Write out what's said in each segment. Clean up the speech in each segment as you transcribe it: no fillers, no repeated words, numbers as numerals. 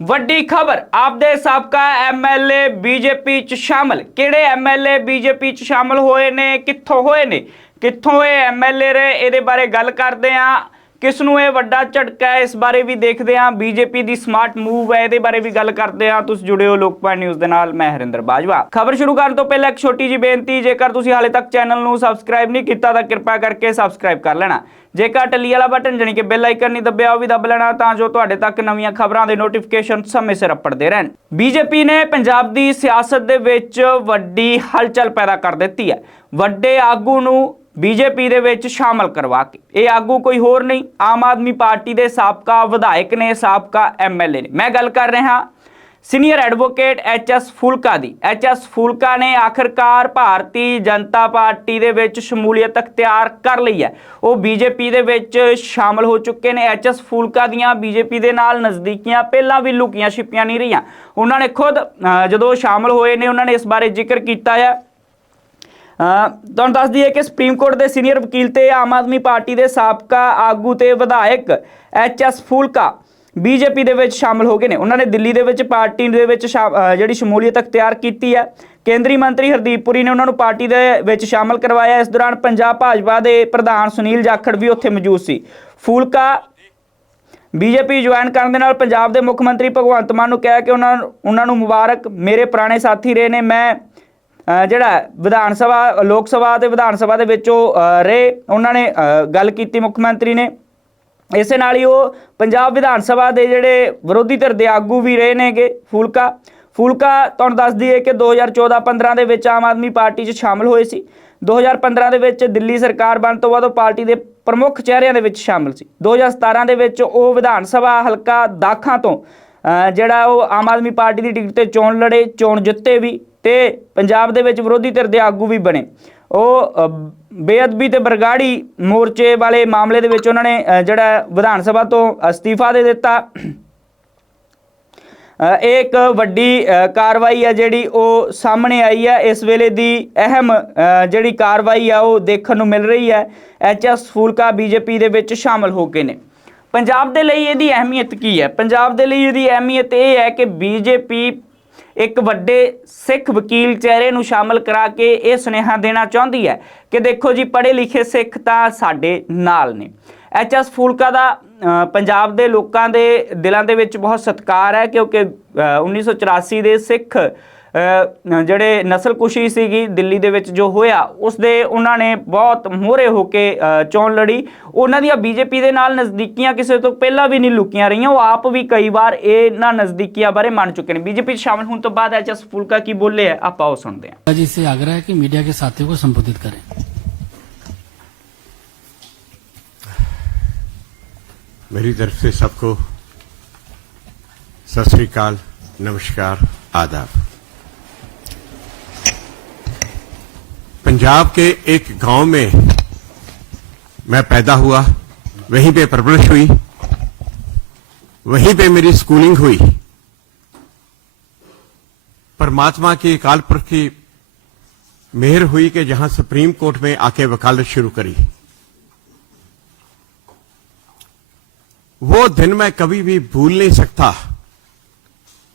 ਵੱਡੀ ਖਬਰ ਆਪਦੇ ਸਾਬਕਾ ਐਮਐਲਏ ਬੀਜੇਪੀ ਚ ਸ਼ਾਮਲ। ਕਿਹੜੇ ਐਮਐਲਏ ਬੀਜੇਪੀ ਚ ਸ਼ਾਮਲ ਹੋਏ ਨੇ, ਕਿੱਥੋਂ ਹੋਏ ਨੇ, ਕਿੱਥੋਂ ਇਹ ਐਮਐਲਏ ਰਹੇ, ਇਹਦੇ ਬਾਰੇ ਗੱਲ ਕਰਦੇ ਆਂ। किस नूं ये वड्डा झटका है, इस बारे भी देखते हैं। बीजेपी दी स्मार्ट मूव है, ये बारे भी गल करते हैं। तुसीं जुड़े हो लोकपाल न्यूज़ दे नाल, मैं हरिंदर बाजवा। खबर शुरू करन तो पहले एक छोटी जी बेनती, जेकर तुसीं हाले तक चैनल नूं सबसक्राइब नहीं कीता तां किरपा करके सबसक्राइब कर लेना। जेकर टली वाला बटन जानी कि बेल आइकन नहीं दब्बिया वो भी दब लेना, तां जो तुहाडे तक नवीं खबरां दे नोटिफिकेशन समय सिर अपड़दे रहन। बीजेपी ने पंजाब दी सियासत दे विच वड्डी हलचल पैदा कर दित्ती है। वड्डे आगू नूं बीजेपी दे विच शामिल करवा के, ये आगू कोई होर नहीं, आम आदमी पार्टी के साबका विधायक ने, साबका एमएलए ने। मैं गल कर रहा सीनियर एडवोकेट एच.एस. फुलका दी। एच.एस. फुलका ने आखिरकार भारतीय जनता पार्टी दे विच शमूलीयत अख्तियार कर ली है। वो बीजेपी दे विच शामिल हो चुके हैं। एच.एस. फुलका दियां बीजेपी दे नाल नज़दीकियां पहलां भी लुकियां छिपियां नहीं रहियां। उन्होंने खुद जदों शामिल होए ने, उन्होंने इस बारे जिक्र किया है। तुहानूं दस दईए कि सुप्रीम कोर्ट के सीनियर वकील ते आम आदमी पार्टी के साबका आगू ते विधायक एच.एस. फुलका बीजेपी दे विच शामिल हो गए हैं। उन्होंने दिल्ली दे विच पार्टी दे विच जिहड़ी शमूलीयत अख्तियार की है। केंद्रीय मंत्री हरदीप पुरी ने उन्होंने पार्टी दे विच शामिल करवाया। इस दौरान पंजाब भाजपा के प्रधान सुनील जाखड़ भी उत्थे मौजूद सी। फुलका बीजेपी ज्वाइन करने नाल पंजाब के मुख्य मंत्री भगवंत मान नूं कहा कि उन्होंने मुबारक, मेरे पुराने साथी रहे ने। मैं ਜਿਹੜਾ विधान सभा लोक सभा ਤੇ विधान सभा ਦੇ ਵਿੱਚੋਂ ਰਹੇ, ਉਹਨਾਂ ਨੇ ਗੱਲ ਕੀਤੀ ਮੁੱਖ ਮੰਤਰੀ ਨੇ। ਇਸੇ ਨਾਲ ਹੀ ਉਹ ਪੰਜਾਬ ਵਿਧਾਨ ਸਭਾ ਦੇ ਜਿਹੜੇ ਵਿਰੋਧੀ ਧਿਰ ਦੇ ਆਗੂ ਵੀ ਰਹੇ ਨੇਗੇ। ਫੁਲਕਾ ਤੁਹਾਨੂੰ ਦੱਸ ਦਈਏ ਕਿ 2014-15 ਦੇ ਵਿੱਚ ਆਮ ਆਦਮੀ ਪਾਰਟੀ 'ਚ ਸ਼ਾਮਲ ਹੋਏ ਸੀ। 2015 ਦੇ ਵਿੱਚ ਦਿੱਲੀ ਸਰਕਾਰ ਬਣਨ ਤੋਂ ਬਾਅਦ ਉਹ ਪਾਰਟੀ ਦੇ ਪ੍ਰਮੁੱਖ ਚਿਹਰਿਆਂ ਦੇ ਵਿੱਚ ਸ਼ਾਮਲ ਸੀ। 2017 ਦੇ ਵਿੱਚ ਉਹ ਵਿਧਾਨ ਸਭਾ ਹਲਕਾ ਦਾਖਾਂ ਤੋਂ ਜਿਹੜਾ ਉਹ ਆਮ ਆਦਮੀ ਪਾਰਟੀ ਦੀ ਟਿਕਟ ਤੇ ਚੋਣ ਲੜੇ, ਚੋਣ ਜਿੱਤੇ ਵੀ ਤੇ ਪੰਜਾਬ ਦੇ ਵਿੱਚ ਵਿਰੋਧੀ ਧਿਰ ਦੇ ਆਗੂ ਵੀ ਬਣੇ। ਉਹ ਬੇਅਦਬੀ ਤੇ ਬਰਗਾੜੀ ਮੋਰਚੇ ਵਾਲੇ ਮਾਮਲੇ ਦੇ ਵਿੱਚ ਉਹਨਾਂ ਨੇ ਜਿਹੜਾ ਵਿਧਾਨ ਸਭਾ ਤੋਂ ਅਸਤੀਫਾ ਦੇ ਦਿੱਤਾ। एक वड्डी कार्रवाई है जिहड़ी ਉਹ सामने आई है। इस वेले दी अहम जिहड़ी कार्रवाई है वो देखने को मिल रही है। एच.एस. फुलका बीजेपी ਦੇ ਵਿੱਚ शामिल हो गए ने। पंजाब ਦੇ ਲਈ ਇਹਦੀ ਅਹਿਮੀਅਤ ਕੀ ਹੈ? पंजाब ਦੇ ਲਈ ਇਹਦੀ ਅਹਿਮੀਅਤ ਇਹ ਹੈ ਕਿ बीजेपी एक वड्डे सिख वकील चेहरे नूं शामिल करा के ये सुनेहा देना चाहती है कि देखो जी, पढ़े लिखे सिख तां साडे नाल ने। एच.एस. फुलका दा पंजाब दे लोकां दे दिलां दे विच बहुत सत्कार है, क्योंकि 1984 दे सिख ਜਿਹੜੇ ਨਸਲਕੁਸ਼ੀ ਸੀਗੀ ਦਿੱਲੀ ਦੇ ਵਿੱਚ ਜੋ ਹੋਇਆ, ਉਸ ਦੇ ਉਹਨਾਂ ਨੇ ਬਹੁਤ ਮੋਹਰੇ ਹੋ ਕੇ ਚੋਣ ਲੜੀ। ਉਹਨਾਂ ਦੀਆਂ ਬੀਜੇਪੀ ਦੇ ਨਾਲ ਨਜ਼ਦੀਕੀਆਂ ਕਿਸੇ ਤੋਂ ਪਹਿਲਾਂ ਵੀ ਨਹੀਂ ਲੁਕੀਆਂ ਰਹੀਆਂ। ਉਹ ਆਪ ਵੀ ਕਈ ਵਾਰ ਇਹਨਾਂ ਨਜ਼ਦੀਕੀਆਂ ਬਾਰੇ ਮੰਨ ਚੁੱਕੇ ਨੇ। बीजेपी ਚ शामिल होने तो बाद एच.एस. फुलका की बोले है, आप आओ सुनते हैं। जी से आग्रह है कि मीडिया के साथियों को संबोधित करें। मेरी तरफ से सबको सत श्री अकाल, नमस्कार, आदाब। पंजाब के एक गांव में मैं पैदा हुआ, वहीं पे परवरिश हुई, वहीं पे मेरी स्कूलिंग हुई। परमात्मा की अकाल पुरख की मेहर हुई कि जहां सुप्रीम कोर्ट में आके वकालत शुरू करी। वो दिन मैं कभी भी भूल नहीं सकता।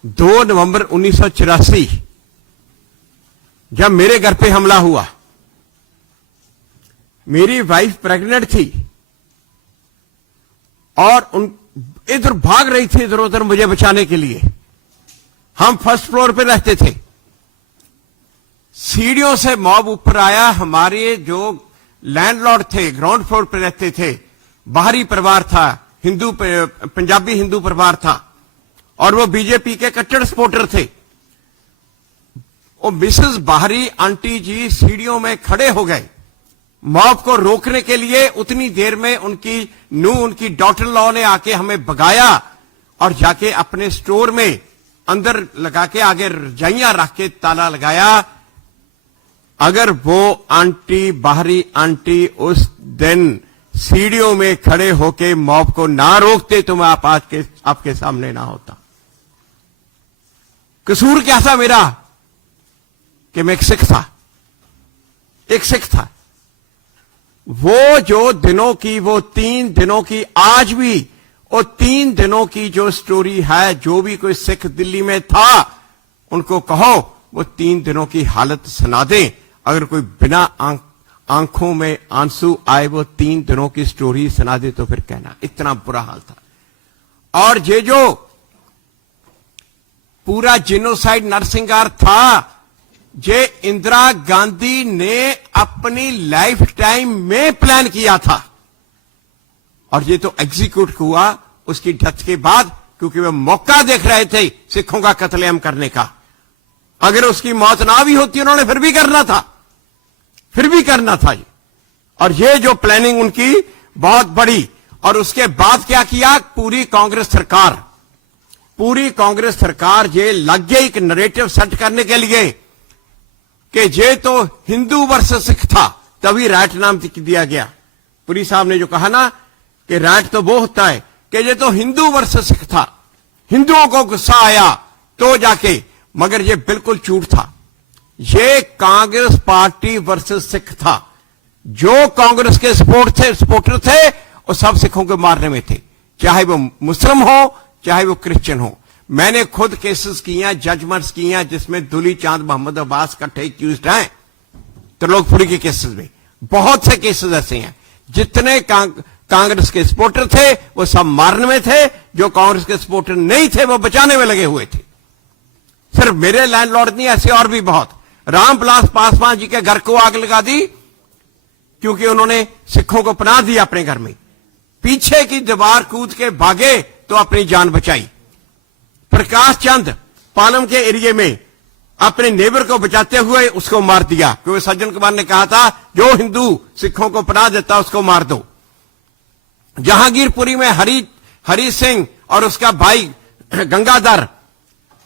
2 नवंबर 1984 जब मेरे घर पे हमला हुआ, मेरी वाइफ प्रेग्नेंट थी और उन इधर भाग रही थी, इधर उधर मुझे बचाने के लिए। हम फर्स्ट फ्लोर पे रहते थे। सीढ़ियों से मॉब ऊपर आया। हमारे जो लैंडलॉर्ड थे ग्राउंड फ्लोर पे रहते थे, बाहरी परिवार था, पंजाबी हिंदू परिवार था, और वो बीजेपी के कट्टर सपोर्टर थे। वो मिसेस बाहरी आंटी जी सीढ़ियों में खड़े हो गए मॉब को रोकने के लिए। उतनी देर में उनकी उनकी डॉटर लॉ ने आके हमें भगाया और जाके अपने स्टोर में अंदर लगा के आगे रजाइयां रख के ताला लगाया। अगर वो आंटी, बाहरी आंटी, उस दिन सीढ़ियों में खड़े होके मॉब को ना रोकते तो मैं आपके सामने ना होता। कसूर क्या था मेरा कि मैं एक सिख था। वो जो दिनों की, वो 3 दिनों की आज भी वो 3 दिनों की जो स्टोरी है, जो भी कोई सिख दिल्ली में था, उनको कहो वो 3 दिनों की हालत सुना दें। अगर कोई बिना आंखों में आंसू आए वो 3 दिनों की स्टोरी सुना दे तो फिर कहना, इतना बुरा हाल था। और ये जो पूरा जिनोसाइड नरसिंहार था, ये इंदिरा गांधी ने अपनी लाइफ टाइम में प्लान किया था, और ये तो एग्जीक्यूट हुआ उसकी डेथ के बाद, क्योंकि वे मौका देख रहे थे सिखों का कत्लेआम करने का। अगर उसकी मौत ना भी होती, उन्होंने फिर भी करना था, फिर भी करना था ये। और ये जो प्लानिंग उनकी बहुत बड़ी। और उसके बाद क्या किया, पूरी कांग्रेस सरकार ये लग गई एक नरेटिव सेट करने के लिए कि ये तो हिंदू वर्सेस सिख था, तभी रैट नाम दिया गया। पुरी साहब ने जो कहा ना कि रैट तो वो होता है कि ये तो हिंदू वर्सेस सिख था, हिंदुओं को गुस्सा आया तो जाके, मगर ये बिल्कुल झूठ था। ये कांग्रेस पार्टी वर्सेस सिख था। जो कांग्रेस के सपोर्टर थे वो सब सिखों को मारने में थे, चाहे वो मुस्लिम हो चाहे वो क्रिश्चियन हो। मैंने खुद केसेस किए, जजमेंट्स किए, जिसमें दुली चांद मोहम्मद अब्बास कट्ठे एक्यूज्ड हैं त्रिलोकपुरी के केसेस में। बहुत से केसेस ऐसे हैं, जितने कांग्रेस के सपोर्टर थे वो सब मारने में थे, जो कांग्रेस के सपोर्टर नहीं थे वो बचाने में लगे हुए थे। सिर्फ मेरे लैंडलॉर्ड नहीं, ऐसे और भी बहुत। रामविलास पासवान जी के घर को आग लगा दी क्योंकि उन्होंने सिखों को पनाह दी अपने घर में, पीछे की दीवार कूद के भागे तो अपनी जान बचाई। प्रकाश चंद पालम के एरिया में अपने नेबर को बचाते हुए उसको मार दिया, क्योंकि सज्जन कुमार ने कहा था जो हिंदू सिखों को पनाह देता उसको मार दो। जहांगीरपुरी में हरी सिंह और उसका भाई गंगाधर,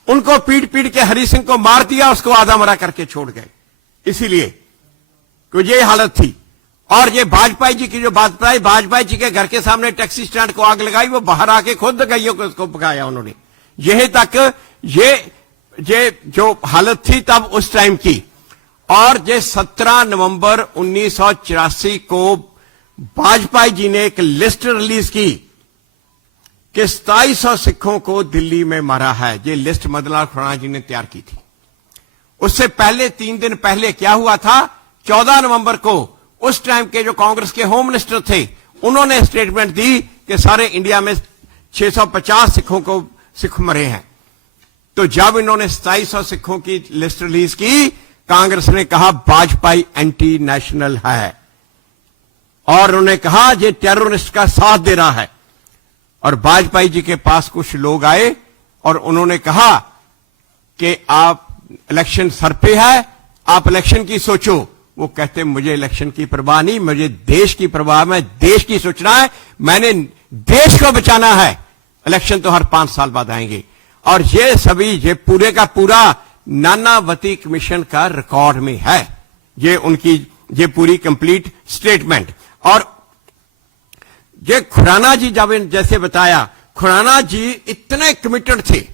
उनको पीट पीट के हरी सिंह को मार दिया, उसको आधा मरा करके छोड़ गए। इसीलिए तो ये हालत थी। और ये वाजपेयी जी की जो वाजपेयी जी के घर के सामने टैक्सी स्टैंड को आग लगाई, वो बाहर आके खुद गइयों को उसको पकाया उन्होंने। यही तक ये जो हालत थी तब उस टाइम की। और ये 17 नवंबर 1984 को वाजपेयी जी ने एक लिस्ट रिलीज की कि 2700 सिखों को दिल्ली में मारा है। ये लिस्ट मदनलाल खुराना जी ने तैयार की थी। उससे पहले 3 दिन पहले क्या हुआ था, 14 नवंबर को उस टाइम के जो कांग्रेस के होम मिनिस्टर थे उन्होंने स्टेटमेंट दी कि सारे इंडिया में 650 सिख मरे हैं। तो जब इन्होंने 2700 सिखों की लिस्ट रिलीज की, कांग्रेस ने कहा वाजपेयी एंटी नेशनल है, और उन्होंने कहा ये टेररिस्ट का साथ दे रहा है। और वाजपेयी जी के पास कुछ लोग आए और उन्होंने कहा कि आप इलेक्शन सर पे है, आप इलेक्शन की सोचो। वो कहते मुझे इलेक्शन की परवाह नहीं, मुझे देश की परवाह, मैं देश की सोचना है, मैंने देश को बचाना है। इलेक्शन तो हर 5 साल बाद आएंगे। और ये सभी ये पूरे का पूरा नानावती कमीशन का रिकॉर्ड में है, ये उनकी ये पूरी कंप्लीट स्टेटमेंट। और ये खुराना जी जब जैसे बताया, खुराना जी इतने कमिटेड थे।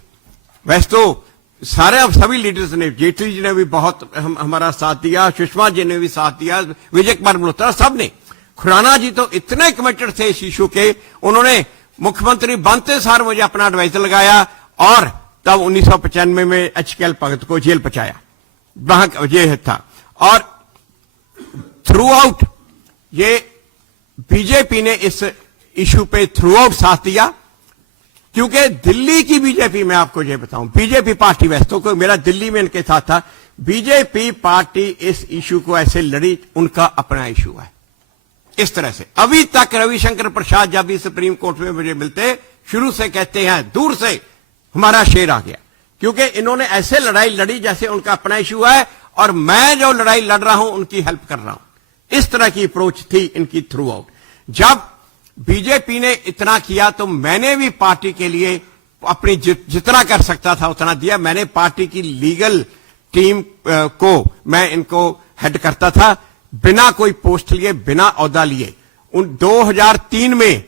वैसे तो सभी लीडर्स ने, जेटली जी ने भी बहुत हमारा साथ दिया, सुषमा जी ने भी साथ दिया, विजय कुमार मल्होत्रा, सब ने। खुराना जी तो इतने कमिटेड थे इस इशू के, उन्होंने मुख्यमंत्री बनते सार मुझे अपना एडवाइजर लगाया, और तब 1995 में HKL भगत को जेल पहुंचाया, वहां ये था। और थ्रू आउट ये बीजेपी ने इस इशू पे थ्रू आउट साथ दिया, क्योंकि दिल्ली की बीजेपी, मैं आपको ये बताऊं, बीजेपी पार्टी वैसे तो मेरा दिल्ली में इनके साथ था, बीजेपी पार्टी इस इशू को ऐसे लड़ी, उनका अपना इशू है इस तरह से। अभी तक रविशंकर प्रसाद जब भी सुप्रीम कोर्ट में मुझे मिलते, शुरू से कहते हैं दूर से हमारा शेर आ गया, क्योंकि इन्होंने ऐसे लड़ाई लड़ी जैसे उनका अपना इशू है, और मैं जो लड़ाई लड़ रहा हूं उनकी हेल्प कर रहा हूं। इस तरह की अप्रोच थी इनकी थ्रू आउट। जब बीजेपी ने इतना किया तो मैंने भी पार्टी के लिए अपनी जितना कर सकता था उतना दिया। मैंने पार्टी की लीगल टीम को मैं इनको हेड करता था, बिना कोई पोस्ट लिए, बिना औहदा लिए। 2003 में